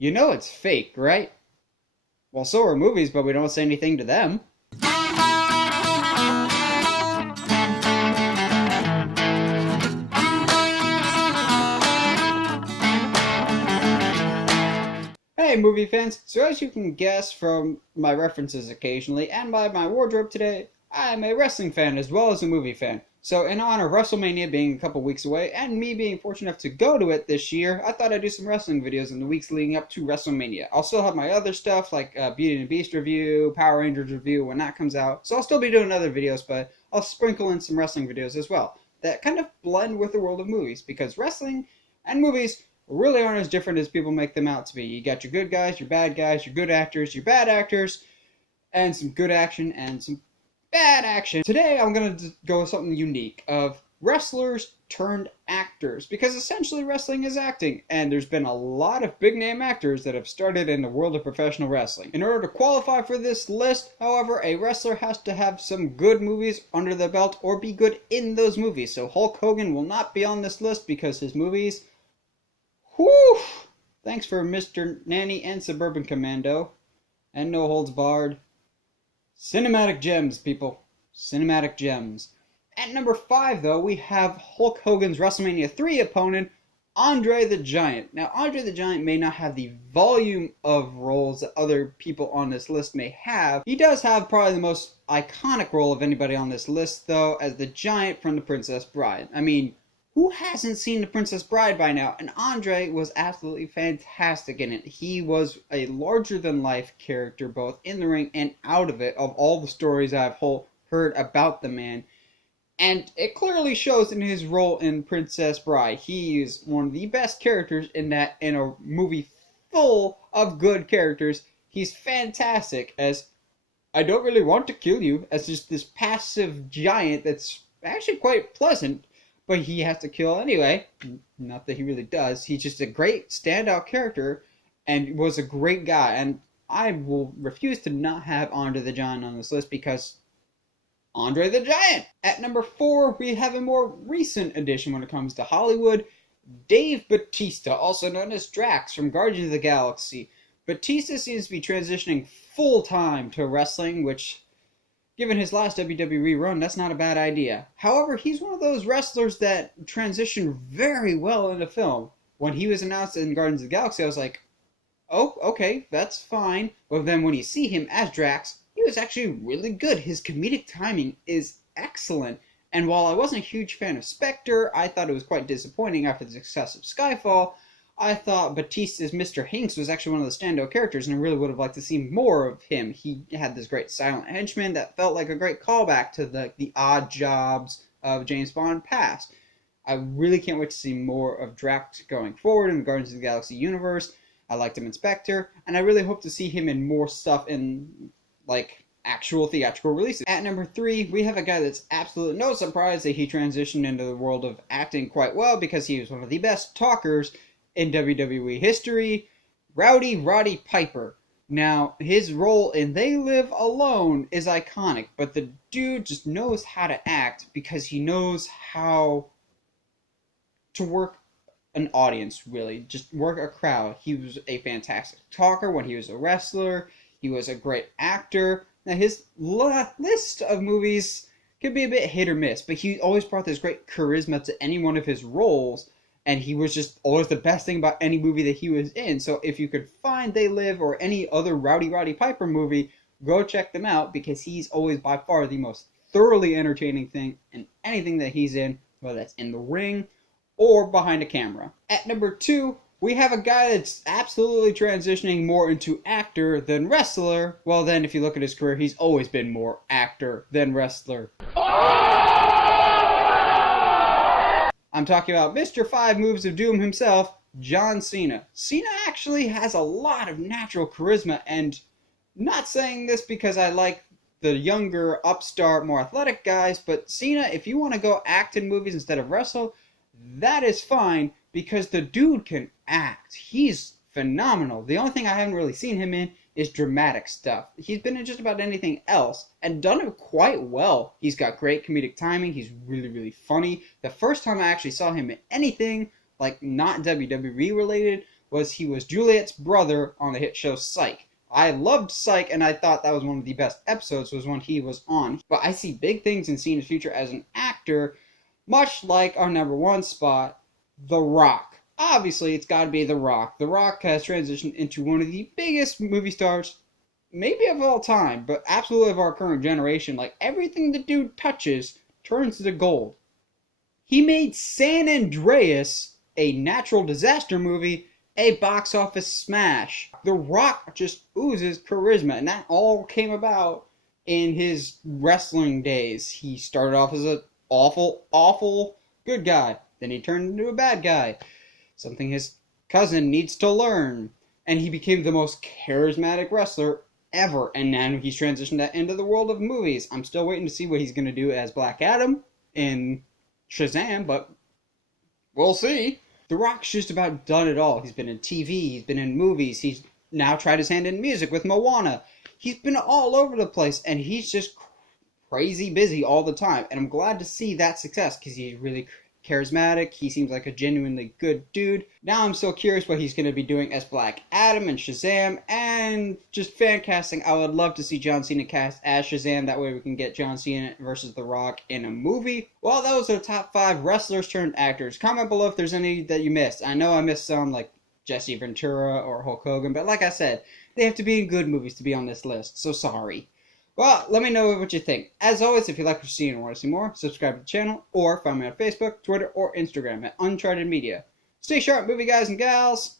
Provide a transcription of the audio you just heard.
You know it's fake, right? Well, so are movies, but we don't say anything to them. Hey, movie fans! So as you can guess from my references occasionally, and by my wardrobe today, I'm a wrestling fan as well as a movie fan. So in honor of WrestleMania being a couple weeks away, and me being fortunate enough to go to it this year, I thought I'd do some wrestling videos in the weeks leading up to WrestleMania. I'll still have my other stuff like Beauty and the Beast review, Power Rangers review when that comes out. So I'll still be doing other videos, but I'll sprinkle in some wrestling videos as well that kind of blend with the world of movies, because wrestling and movies really aren't as different as people make them out to be. You got your good guys, your good actors, your bad actors, and some good action and some bad action. Today I'm going to go with something unique of wrestlers turned actors, because essentially wrestling is acting, and there's been a lot of big name actors that have started in the world of professional wrestling. In order to qualify for this list, however, a wrestler has to have some good movies under the belt or be good in those movies. So Hulk Hogan will not be on this list because his movies, whew! Thanks for Mr. Nanny and Suburban Commando. And No Holds Barred. Cinematic gems, people. Cinematic gems. At number 5, though, we have Hulk Hogan's WrestleMania 3 opponent, Andre the Giant. Now, Andre the Giant may not have the volume of roles that other people on this list may have. He does have probably the most iconic role of anybody on this list, though, as the Giant from The Princess Bride. I mean, who hasn't seen The Princess Bride by now? And Andre was absolutely fantastic in it. He was a larger-than-life character, both in the ring and out of it, of all the stories I've heard about the man. And it clearly shows in his role in Princess Bride. He is one of the best characters in a movie full of good characters. He's fantastic as, I don't really want to kill you, as just this passive giant that's actually quite pleasant. But he has to kill anyway. Not that he really does. He's just a great standout character and was a great guy. And I will refuse to not have Andre the Giant on this list because Andre the Giant! At number 4, we have a more recent addition when it comes to Hollywood. Dave Bautista, also known as Drax from Guardians of the Galaxy. Bautista seems to be transitioning full-time to wrestling, which, given his last WWE run, that's not a bad idea. However, he's one of those wrestlers that transition very well into film. When he was announced in Guardians of the Galaxy, I was like, oh, okay, that's fine. But then when you see him as Drax, he was actually really good. His comedic timing is excellent. And while I wasn't a huge fan of Spectre, I thought it was quite disappointing after the success of Skyfall. I thought Batista's Mr. Hinks was actually one of the standout characters, and I really would have liked to see more of him. He had this great silent henchman that felt like a great callback to the odd jobs of James Bond past. I really can't wait to see more of Drax going forward in the Guardians of the Galaxy universe. I liked him in Spectre, and I really hope to see him in more stuff in, like, actual theatrical releases. At number 3, we have a guy that's absolutely no surprise that he transitioned into the world of acting quite well, because he was one of the best talkers in WWE history, Rowdy Roddy Piper. Now, his role in They Live Alone is iconic, but the dude just knows how to act because he knows how to work an audience, really. Just work a crowd. He was a fantastic talker when he was a wrestler. He was a great actor. Now, his list of movies could be a bit hit or miss, but he always brought this great charisma to any one of his roles. And he was just always the best thing about any movie that he was in. So if you could find They Live or any other Rowdy Roddy Piper movie, go check them out, because he's always by far the most thoroughly entertaining thing in anything that he's in, whether that's in the ring or behind a camera. At number 2, we have a guy that's absolutely transitioning more into actor than wrestler. Well, then, if you look at his career, he's always been more actor than wrestler. I'm talking about Mr. 5 Moves of Doom himself, John Cena. Cena actually has a lot of natural charisma, and not saying this because I like the younger, upstart, more athletic guys, but Cena, if you want to go act in movies instead of wrestle, that is fine, because the dude can act. He's phenomenal. The only thing I haven't really seen him in is dramatic stuff. He's been in just about anything else and done it quite well. He's got great comedic timing. He's really, really funny. The first time I actually saw him in anything, like not WWE related, was he was Juliet's brother on the hit show Psych. I loved Psych, and I thought that was one of the best episodes was when he was on. But I see big things in Cena's future as an actor, much like our number one spot, The Rock. Obviously, it's got to be The Rock. The Rock has transitioned into one of the biggest movie stars, maybe of all time, but absolutely of our current generation. Like, everything the dude touches turns to gold. He made San Andreas, a natural disaster movie, a box office smash. The Rock just oozes charisma, and that all came about in his wrestling days. He started off as an awful good guy. Then he turned into a bad guy. Something his cousin needs to learn. And he became the most charismatic wrestler ever. And now he's transitioned that into the world of movies. I'm still waiting to see what he's going to do as Black Adam in Shazam, but we'll see. The Rock's just about done it all. He's been in TV, he's been in movies, he's now tried his hand in music with Moana. He's been all over the place, and he's just crazy busy all the time. And I'm glad to see that success, because he's really charismatic. He seems like a genuinely good dude. Now I'm so curious what he's going to be doing as Black Adam and Shazam, and just fan casting. I would love to see John Cena cast as Shazam. That way we can get John Cena versus The Rock in a movie. Well, those are the top 5 wrestlers turned actors. Comment below if there's any that you missed. I know I missed some, like Jesse Ventura or Hulk Hogan, but like I said, they have to be in good movies to be on this list, so sorry. Well, let me know what you think. As always, if you like what you're seeing and want to see more, subscribe to the channel, or find me on Facebook, Twitter, or Instagram at Uncharted Media. Stay sharp, movie guys and gals.